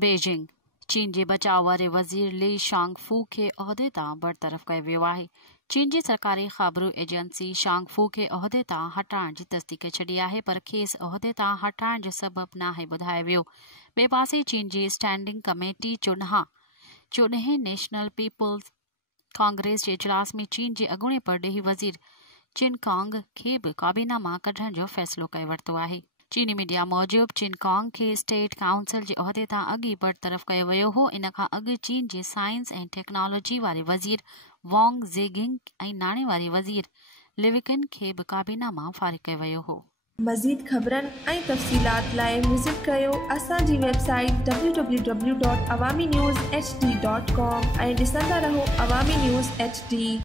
बीजिंग चीन जे बचाव वारे वज़ीर ली शांगफू खे उहिदे तां बरतरफ़ कयो वियो आहे। चीन जी सरकारी ख़बरूं एजेंसी शांगफू खे उहिदे तां हटाइण जी तस्दीक छॾी आहे, पर खेसि उहिदे तां हटाइण जो सबबु नाहे ॿुधायो वियो। ॿिए पासे चीन जी स्टैंडिंग कमेटी चोॾहें नेशनल पीपुल्स कांग्रेस जे इजलास में चीन जे अॻूणे परॾेही वज़ीर चिनकांग खे बि काबीना मां कढण जो फ़ैसिलो कयो वरितो आहे। चीनी मीडिया मूजिबि चिनकांग खे स्टेट काउंसिल जे उहिदे तां अॻु ई बरतरफ़ कयो वियो हो। इन खां अॻु चीन जे साइंस ऐं टेक्नोलॉजी वारे वज़ीर वांग ज़ेगिंग ऐं नाणे वारे वज़ीर लिविकिन खे बि काबीना मां फ़ारिग़ कयो वियो हो। मज़ीद ख़बरनि ऐं तफ़सीलात लाइ विज़िट कयो असांजी वेबसाइट www.awamiNewsHD.com ऐं ॾिसंदा रहो अवामी न्यूज़ HD।